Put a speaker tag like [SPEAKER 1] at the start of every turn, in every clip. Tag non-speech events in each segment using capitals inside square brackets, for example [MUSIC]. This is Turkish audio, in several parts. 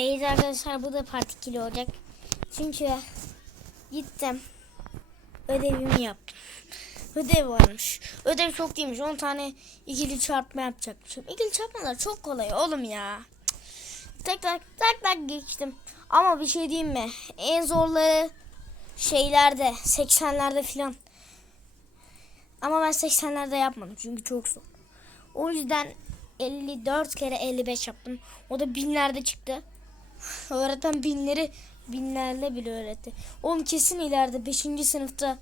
[SPEAKER 1] Evet arkadaşlar bu da part 2'li olacak. Çünkü gittim. Ödevimi yaptım. Ödev varmış. Ödev çok değilmiş. 10 tane ikili çarpma yapacakmışım. İkili çarpmalar çok kolay oğlum ya. Tak tak tak tak geçtim. Ama bir şey diyeyim mi? En zorları şeylerde 80'lerde filan. Ama ben 80'lerde yapmadım çünkü çok zor. O yüzden 54 kere 55 yaptım. O da binlerde çıktı. Öğretmen binleri binlerle bile öğretti. Oğlum kesin ileride 5. sınıfta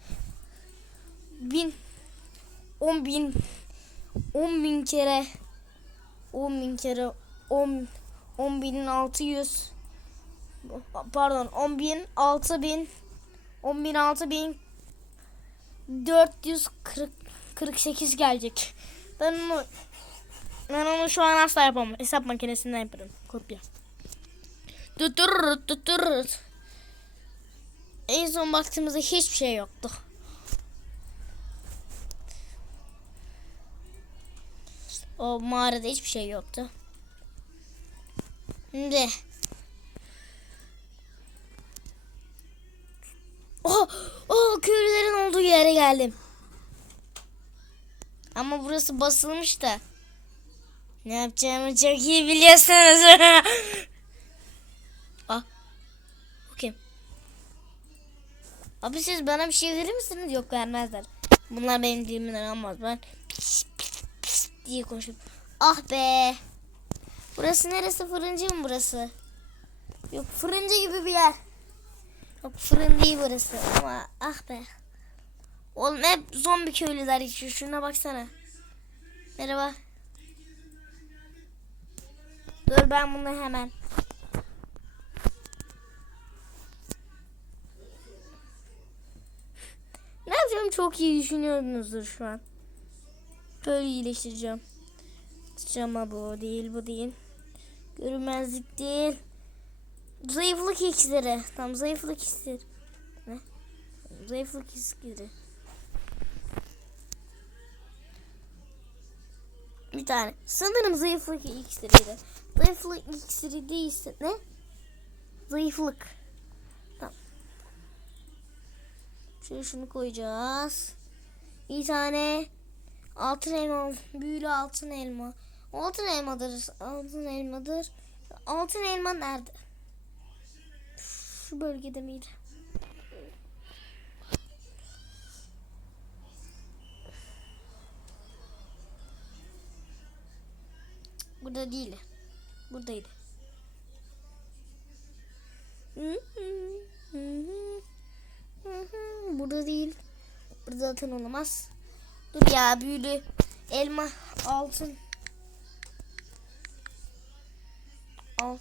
[SPEAKER 1] bin 10 bin 10 bin kere 10 bin kere 10 10 binin 600 pardon 10 bin 6 bin 10 bin 6 bin 440 48 gelecek. Ben onu ben onu şu an asla yapamam. Hesap makinesinden yaparım. Kopya. Tutururut tutururut. En son baktığımızda hiçbir şey yoktu. O mağarada hiçbir şey yoktu. Şimdi. Oh, oh köylülerin olduğu yere geldim. Ama burası basılmış da. Ne yapacağımı çok iyi biliyorsunuz. [LAUGHS] ah. Bu kim? Abi siz bana bir şey verir misiniz? Yok vermezler. Bunlar benim dilimden almaz. Ben pis, pis, pis diye konuşuyorum. Ah be. Burası neresi? Fırıncı mı burası? Yok fırıncı gibi bir yer. Yok fırın değil burası ama ah be. Oğlum hep zombi köylüler yaşıyor. Şuna baksana. Merhaba. Dur ben bunu hemen. Ne yapacağım çok iyi düşünüyorsunuzdur şu an. Böyle iyileştireceğim. Ama bu değil bu değil. Görünmezlik değil. Zayıflık iksiri. Tam zayıflık iksiri. Ne? Zayıflık iksiri. Bir tane. Sanırım zayıflık iksiriydi. Zayıflık iksiri değilse ne? Zayıflık. Şöyle şunu koyacağız. Bir tane altın elma. Büyülü altın elma. Altın elmadır. Altın elmadır. Altın elma nerede? Şu bölgede miydi? Burada değil. Buradaydı. Burada değil. Burada zaten olamaz. Dur ya büyülü elma altın alt,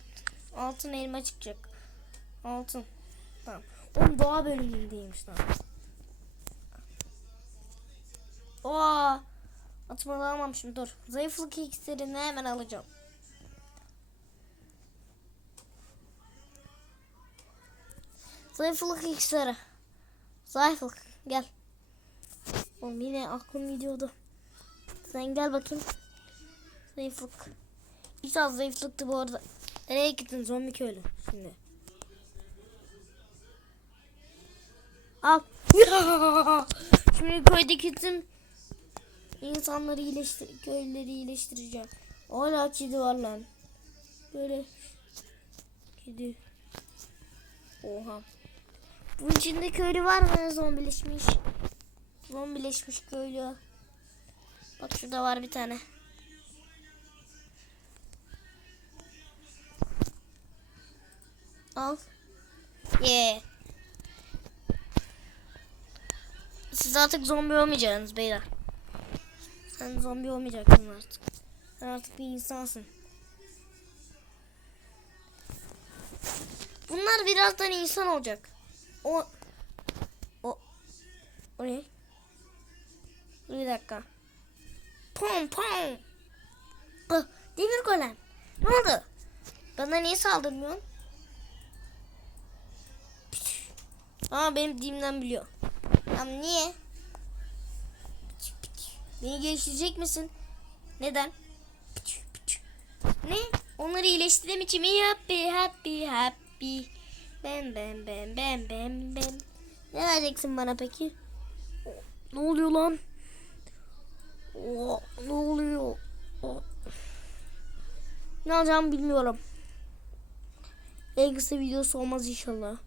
[SPEAKER 1] altın elma çıkacak. Altın. Tamam. Oğlum doğa bölümündeymiş lan. Oha. Atmalı almamışım dur. Zayıflık iksirini hemen alacağım. Zayıflık iksiri. Zayıflık gel. Oğlum yine aklım gidiyordu. Sen gel bakayım. Zayıflık. İnşallah zayıflıktı bu arada. Nereye gittin zombi köylü şimdi? Al. [LAUGHS] Şimdi köydeki tüm insanları iyileştir, köylüleri iyileştireceğim. Hala kedi var lan. Böyle kedi. Oha. Bunun içinde köylü var mı zombileşmiş? Zombileşmiş köylü. Bak şurada var bir tane. Al. Yeah. Siz artık zombi olmayacaksınız beyler. Sen zombi olmayacaksın artık. Sen artık bir insansın. Bunlar birazdan insan olacak. O o o ne? Bir dakika. Pom pom. Ah, demir golem. Ne oldu? Bana niye saldırmıyorsun? Ama benim dilimden biliyor. Ama niye? Beni geliştirecek misin? Neden? Ne? Onları mi happy happy happy. Ben ben ben ben ben ben. Ne vereceksin bana peki? Ne oluyor lan? Oo, ne oluyor? Oo. Ne alacağımı bilmiyorum. En kısa videosu olmaz inşallah.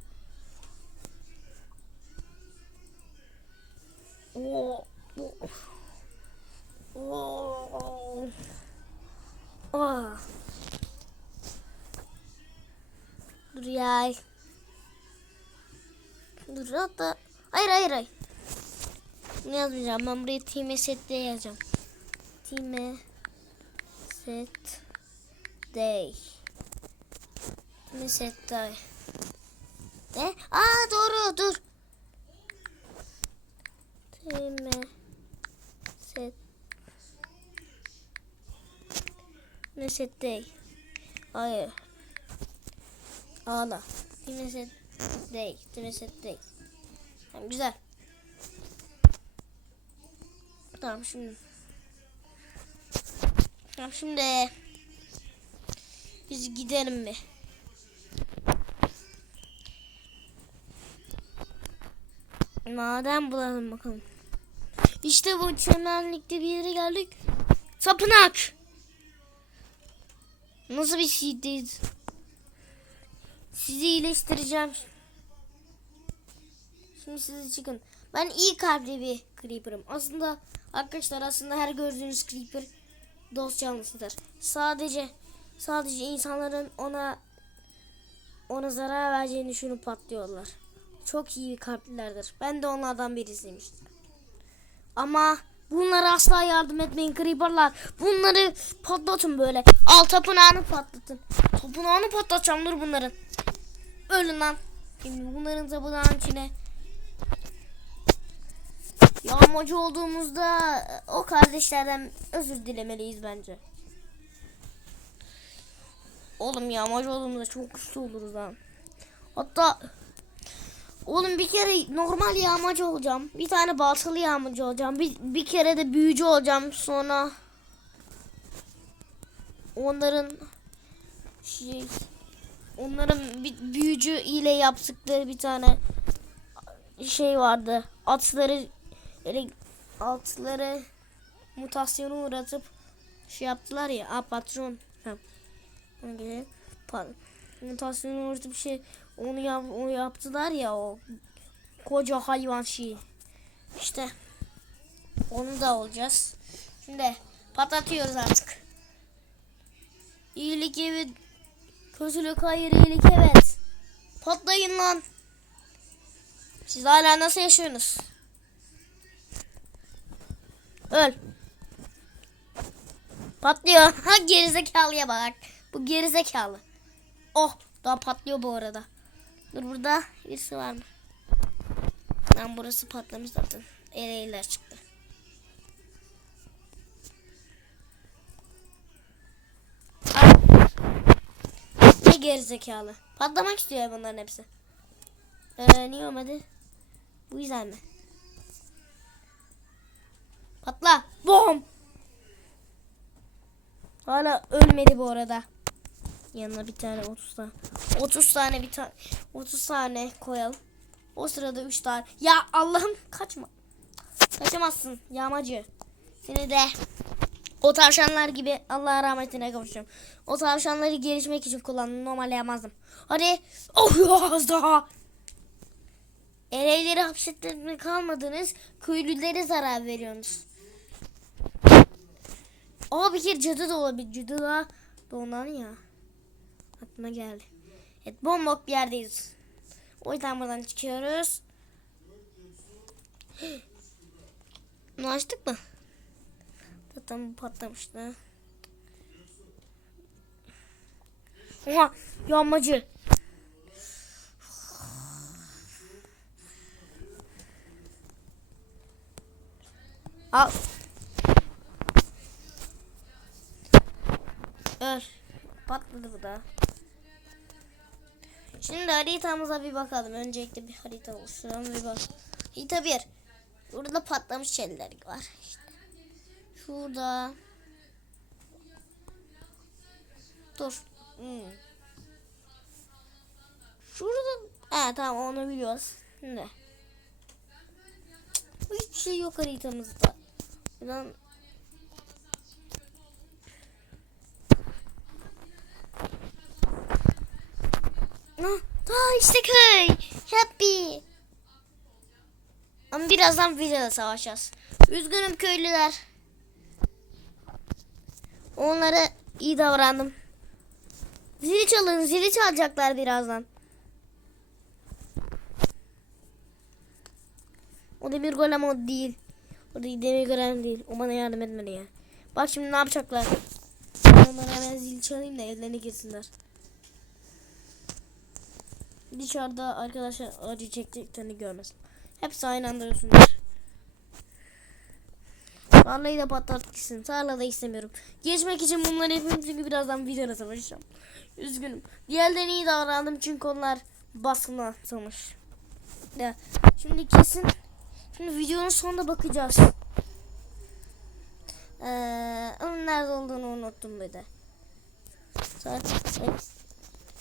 [SPEAKER 1] Oo. Oo. Ah. Dur ya. Dur hatta. Hayır hayır hayır. Bunu yazmayacağım. Ben buraya time set diye yazacağım. Time set day. Time set day. De? Aa doğru dur. Time set Time set day. Hayır. Ağla. Time set day. Time set day. Tamam, güzel. Tamam şimdi. Tamam şimdi. Biz gidelim mi? Maden bulalım bakalım. İşte bu çemenlikte bir yere geldik. Tapınak. Nasıl bir şeydeyiz? Sizi iyileştireceğim. Şimdi siz çıkın. Ben iyi kalpli bir creeper'ım. Aslında arkadaşlar aslında her gördüğünüz creeper dost canlısıdır. Sadece sadece insanların ona ona zarar vereceğini düşünüp patlıyorlar. Çok iyi kalplilerdir. Ben de onlardan birisiyim işte. Ama bunlara asla yardım etmeyin creeper'lar. Bunları patlatın böyle. Al tapınağını patlatın. Tapınağını patlatacağım dur bunların. Ölün lan. Şimdi bunların tapınağın içine Yağmacı olduğumuzda o kardeşlerden özür dilemeliyiz bence. Oğlum yağmacı olduğumuzda çok güçlü oluruz ha. Hatta oğlum bir kere normal yağmacı olacağım. Bir tane batılı yağmacı olacağım. Bir, bir kere de büyücü olacağım. Sonra onların şey onların bir büyücü ile yaptıkları bir tane şey vardı. Atları ele- altları mutasyonu uğratıp şey yaptılar ya. A patron. Ha. Mutasyonu uğratıp şey onu yap onu yaptılar ya o koca hayvan şeyi. İşte onu da olacağız. Şimdi patlatıyoruz artık. İyilik evet. Kötülük hayır iyilik evet. Patlayın lan. Siz hala nasıl yaşıyorsunuz? Öl. Patlıyor. [LAUGHS] Ha gerizekalıya bak. Bu gerizekalı. Oh daha patlıyor bu arada. Dur burada birisi var mı? Lan burası patlamış zaten. Ereğler çıktı. Ne gerizekalı. Patlamak istiyor bunların hepsi. Ee, niye olmadı? Bu yüzden mi? Patla. Bom. Hala ölmedi bu arada. Yanına bir tane 30 tane. 30 tane bir tane 30 tane koyalım. O sırada 3 tane. Ya Allah'ım kaçma. Kaçamazsın yağmacı. Seni de o tavşanlar gibi Allah rahmetine kavuşacağım. O tavşanları gelişmek için kullandım. Normal yapmazdım. Hadi. Oh az daha. Ereyleri hapsetmekte kalmadınız. Köylülere zarar veriyorsunuz. Aa bir kere cadı da olabilir. Cadı da donan ya. Aklıma geldi. Evet bombok bir yerdeyiz. O yüzden buradan çıkıyoruz. [GASPS] Bunu açtık mı? Zaten patlamıştı. Oha yanmacı. Al. Öl. Patladı bu da. Şimdi haritamıza bir bakalım. Öncelikle bir harita oluşturalım bir bak. Harita bir. Burada patlamış şeyler var. İşte. Şurada. Dur. Hmm. Şurada. Ha tamam onu biliyoruz. Cık, Hiçbir şey yok haritamızda. Ah, Aa işte köy. Happy. Ama birazdan videoda savaşacağız. Üzgünüm köylüler. Onlara iyi davrandım. Zili çalın, zili çalacaklar birazdan. O demir golem o değil. O değil, demir golem değil. O bana yardım etmeli ya. Bak şimdi ne yapacaklar. Onlara hemen zil çalayım da evlerine girsinler. Dışarıda arkadaşlar acı çektiklerini görmesin. Hepsi aynı anda ölsünler. Tarlayı da patlat gitsin. İstemiyorum. Geçmek için bunları yapayım çünkü birazdan videoda savaşacağım. Üzgünüm. Diğerlerine iyi davrandım çünkü onlar baskına atmış. Ya, şimdi kesin Şimdi videonun sonunda bakacağız. Ee, onun nerede olduğunu unuttum bir de.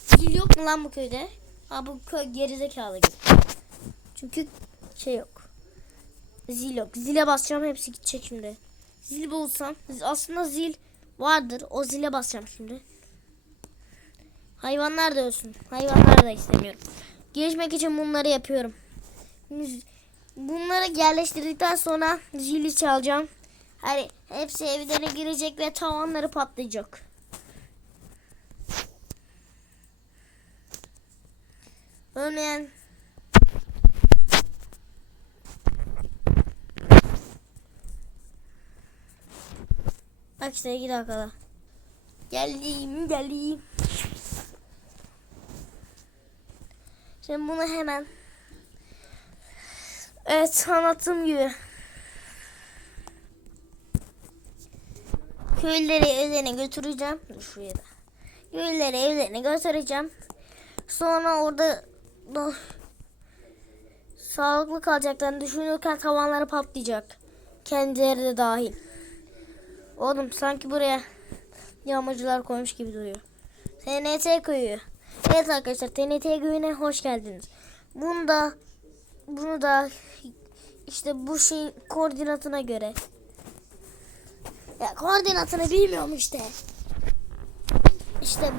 [SPEAKER 1] Zil yok mu lan bu köyde? Ha bu köy gerizekalı gibi. Çünkü şey yok. Zil yok. Zile basacağım hepsi gidecek şimdi. Zil bulsam. Aslında zil vardır. O zile basacağım şimdi. Hayvanlar da ölsün. Hayvanlar da istemiyorum. Geçmek için bunları yapıyorum. Bunları yerleştirdikten sonra zili çalacağım. Hani hepsi evlerine girecek ve tavanları patlayacak. Ölmeyen İşte iki dakikada. Geldim geldim. Şimdi bunu hemen Evet anlattığım gibi. Köyleri evlerine götüreceğim. Dur şuraya da. Köyleri evlerine götüreceğim. Sonra orada da sağlıklı kalacaklarını düşünürken tavanları patlayacak. Kendileri de dahil. Oğlum sanki buraya yağmacılar koymuş gibi duruyor. TNT köyü. Evet arkadaşlar TNT köyüne hoş geldiniz. Bunda bunu da işte bu şey koordinatına göre. Ya koordinatını bilmiyorum işte. İşte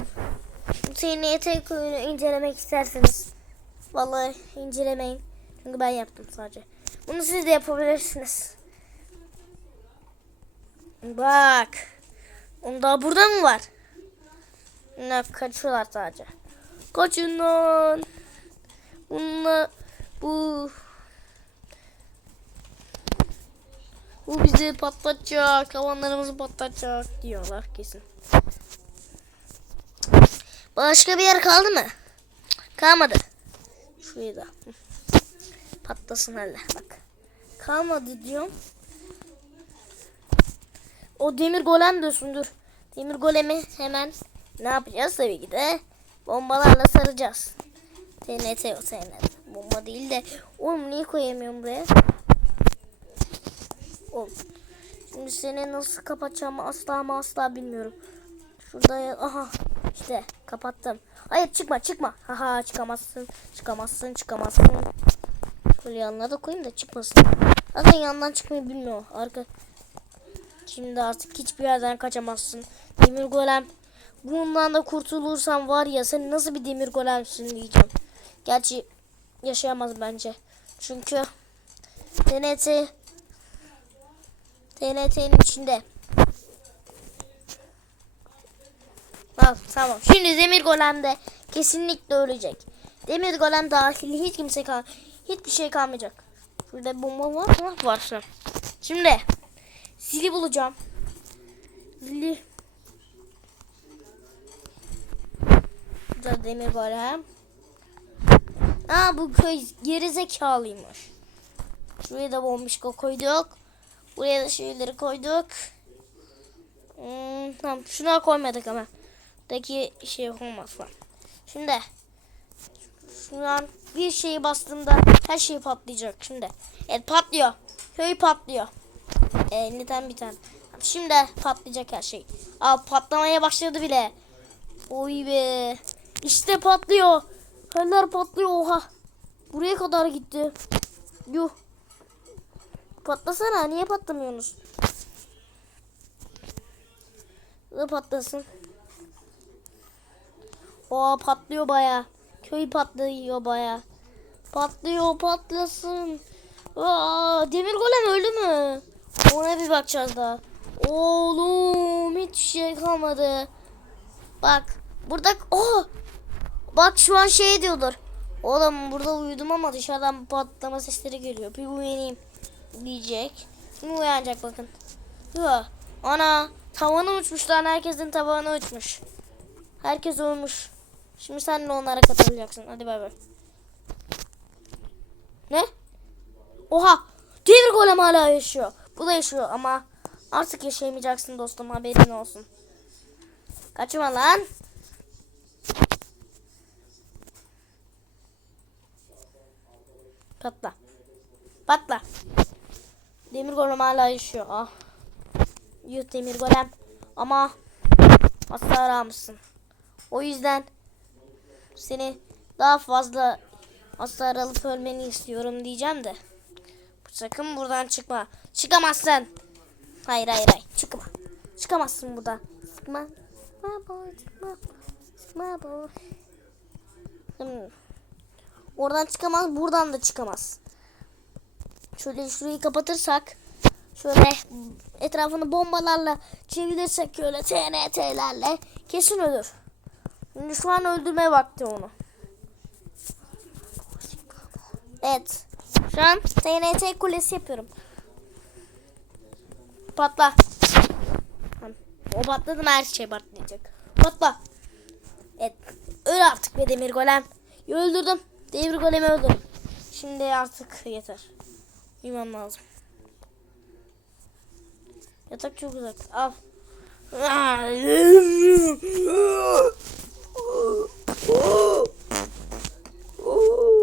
[SPEAKER 1] TNT köyünü incelemek isterseniz vallahi incelemeyin. Çünkü ben yaptım sadece. Bunu siz de yapabilirsiniz. Bak. Onun daha burada mı var? Ne kaçıyorlar sadece. Kaçın lan. Bununla bu bu bizi patlatacak, havanlarımızı patlatacak diyorlar kesin. Başka bir yer kaldı mı? Kalmadı. Şurayı da. Patlasın hele bak. Kalmadı diyorum. O demir golem diyorsun dur. Demir golemi hemen ne yapacağız tabii ki de bombalarla saracağız. TNT o TNT. Bomba değil de oğlum niye koyamıyorum buraya? Oğlum. Şimdi seni nasıl kapatacağımı asla ama asla bilmiyorum. Şurada aha işte kapattım. Hayır çıkma çıkma. Haha çıkamazsın. Çıkamazsın çıkamazsın. Şöyle yanına da koyayım da çıkmasın. Zaten yandan çıkmayı bilmiyor. Arka Şimdi artık hiçbir yerden kaçamazsın. Demir golem. Bundan da kurtulursan var ya sen nasıl bir demir golemsin diyeceğim. Gerçi yaşayamaz bence. Çünkü TNT TNT'nin içinde. Al tamam. Şimdi demir golem de kesinlikle ölecek. Demir golem dahil hiç kimse kal hiçbir şey kalmayacak. Şurada bomba var mı? Var. Şimdi zili bulacağım. Zili Burada demir golem. Aa bu köy geri zekalıymış. Şuraya da bombişko koyduk. Buraya da şeyleri koyduk. Hmm, tamam şuna koymadık ama. Buradaki şey olmaz falan. Şimdi şu an bir şeyi bastığımda her şey patlayacak şimdi. Evet patlıyor. Köy patlıyor. Ee, neden bir tane. Şimdi patlayacak her şey. Aa patlamaya başladı bile. Oy be. İşte patlıyor. Fener patlıyor oha. Buraya kadar gitti. Yuh. Patlasana niye patlamıyorsunuz? Da patlasın. Oha patlıyor baya. Köy patlıyor baya. Patlıyor patlasın. Aa, demir golem öldü mü? Ona bir bakacağız daha. Oğlum hiç şey kalmadı. Bak burada oh bak şu an şey diyordur. Oğlum burada uyudum ama dışarıdan patlama sesleri geliyor. Bir uyanayım diyecek. Şimdi uyanacak bakın. Yo, ana tavanı uçmuş lan herkesin tavanı uçmuş. Herkes uyumuş. Şimdi sen de onlara katılacaksın. Hadi bay bay. Ne? Oha! Demir golem hala yaşıyor. Bu da yaşıyor ama artık yaşayamayacaksın dostum haberin olsun. Kaçma lan. Patla. Patla. Demir golem hala yaşıyor. Ah. Yuh demir golem. Ama hasar almışsın. O yüzden seni daha fazla hasar alıp ölmeni istiyorum diyeceğim de. Sakın buradan çıkma. Çıkamazsın. Hayır hayır hayır. Çıkma. Çıkamazsın buradan. Çıkma. Çıkma boy. Çıkma. Çıkma boy. Hmm. Oradan çıkamaz. Buradan da çıkamaz. Şöyle şurayı kapatırsak. Şöyle etrafını bombalarla çevirirsek şöyle TNT'lerle kesin ölür. Şimdi şu an öldürmeye vakti onu. Evet. Şu an TNT kulesi yapıyorum. Patla. O patladı mı her şey patlayacak. Patla. Evet. Öl artık be demir golem. Öldürdüm. Demir golemi öldürdüm. Şimdi artık yeter. Uyumam lazım. Yatak çok uzak. Al. [LAUGHS]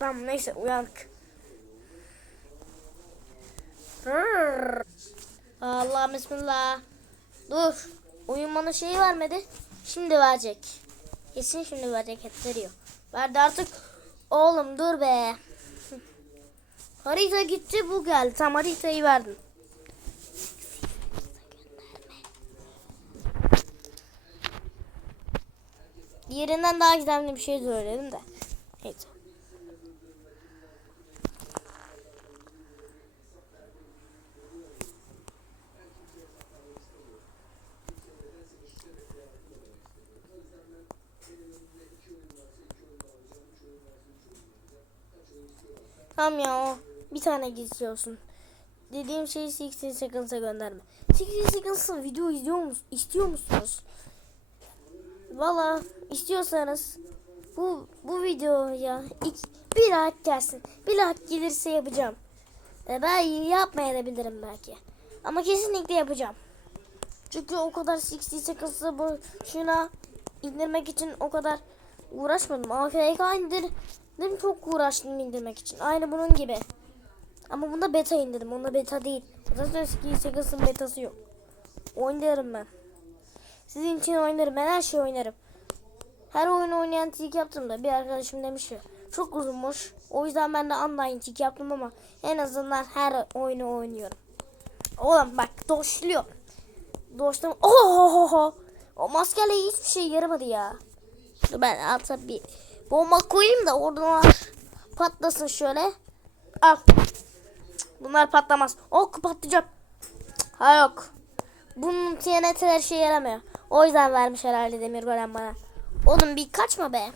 [SPEAKER 1] Tamam neyse uyandık. Allah bismillah. Dur. Uyumanın şeyi vermedi. Şimdi verecek. Kesin şimdi verecek et veriyor. Verdi artık. Oğlum dur be. [LAUGHS] Harita gitti bu geldi. Tam haritayı verdim. Yerinden daha güzel bir şey söyledim de. Neyse. Tamam ya o. Bir tane gizli olsun. Dediğim şeyi 60 Seconds'a gönderme. 60 Seconds'ın video izliyor musunuz? İstiyor musunuz? Valla istiyorsanız bu bu videoya ilk bir like gelsin. Bir like gelirse yapacağım. E, ben yapmayabilirim belki. Ama kesinlikle yapacağım. Çünkü o kadar 60 Seconds'ı bu şuna indirmek için o kadar uğraşmadım. AFK indirdim çok uğraştım indirmek için. Aynı bunun gibi. Ama bunda beta indirdim. Onda beta değil. Zaten 60 Seconds'ın betası yok. Oynarım ben. Sizin için oynarım. Ben her şey oynarım. Her oyun oynayan tik yaptım da bir arkadaşım demiş ki çok uzunmuş. O yüzden ben de online tik yaptım ama en azından her oyunu oynuyorum. Oğlum bak doşluyor. Doştum. Oho! O maskeyle hiçbir şey yaramadı ya. Ben alta bir bomba koyayım da oradan patlasın şöyle. Al. Bunlar patlamaz. Ok patlayacak. Ha yok. Bunun TNT'ler şey yaramıyor. O yüzden vermiş herhalde demir golem bana. Oğlum bir kaçma be.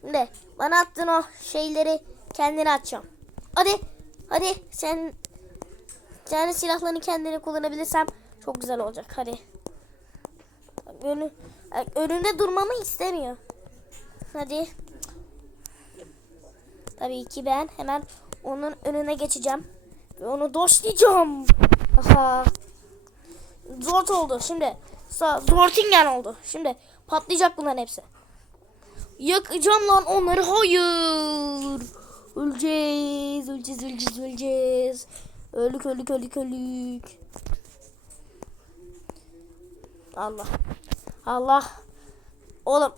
[SPEAKER 1] Şimdi bana attığın o şeyleri kendine atacağım. Hadi. Hadi sen yani silahlarını kendine kullanabilirsem çok güzel olacak. Hadi. Önü, önünde durmamı istemiyor. Hadi. Tabii ki ben hemen onun önüne geçeceğim. Ve onu doşlayacağım. Aha. Zort oldu şimdi. Zortingen oldu. Şimdi patlayacak bunların hepsi. Yakacağım lan onları. Hayır. Öleceğiz, öleceğiz, öleceğiz, öleceğiz. Ölük, ölük, ölük, ölük. Allah. Allah. Oğlum.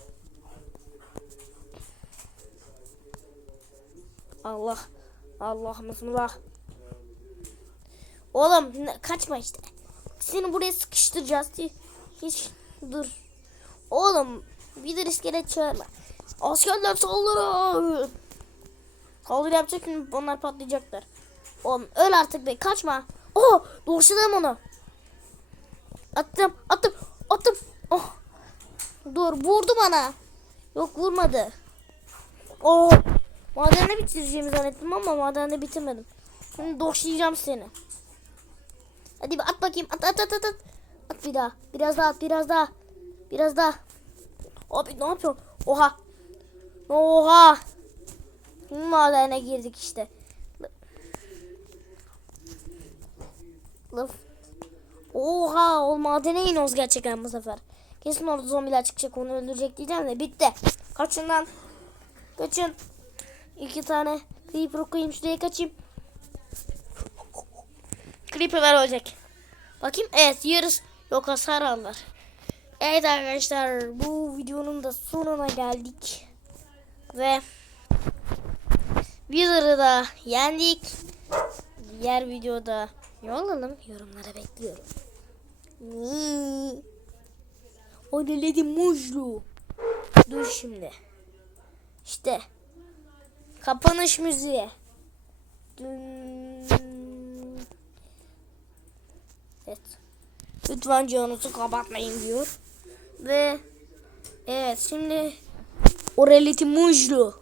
[SPEAKER 1] Allah. Allah bismillah. Oğlum kaçma işte. Seni buraya sıkıştıracağız. Hiç dur. Oğlum bir de iskelet çağırma. Askerler saldırın. Saldırı yapacak şimdi onlar patlayacaklar. Oğlum öl artık be kaçma. Oh doğuşladım onu. Attım attım attım. Oh. Dur vurdu bana. Yok vurmadı. Oh. Madeni bitireceğimi zannettim ama madeni bitirmedim. Şimdi doşlayacağım seni. Hadi bir at bakayım. At at at at. At, bir daha. Biraz daha at biraz daha. Biraz daha. Abi ne yapıyorsun? Oha. Oha. Madene girdik işte. Laf. Oha o madene iniyoruz gerçekten bu sefer. Kesin orada zombiler çıkacak onu öldürecek diyeceğim de bitti. Kaçın lan. Kaçın. İki tane creeper koyayım şuraya kaçayım. Creeper'lar ölecek. Bakayım evet yarısı yok hasar aldılar. Evet arkadaşlar bu videonun da sonuna geldik. Ve Wither'ı da yendik. Diğer videoda yollanım yorumlara bekliyorum. O ne dedi muzlu. Dur şimdi. İşte kapanış müziği. Evet. Lütfen canınızı kapatmayın diyor. Ve evet şimdi o reality muzlu.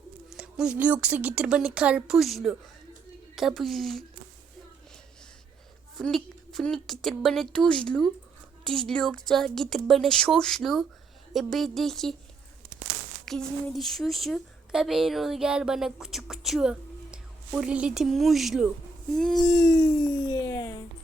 [SPEAKER 1] Muzlu yoksa getir bana karpuzlu. Karpuz. Fındık, fındık getir bana tuzlu. Tuzlu yoksa getir bana şoşlu. E bendeki kızın adı şuşu. Köpeğin onu gel bana kuçu kuçu. O reality muzlu. Yeah.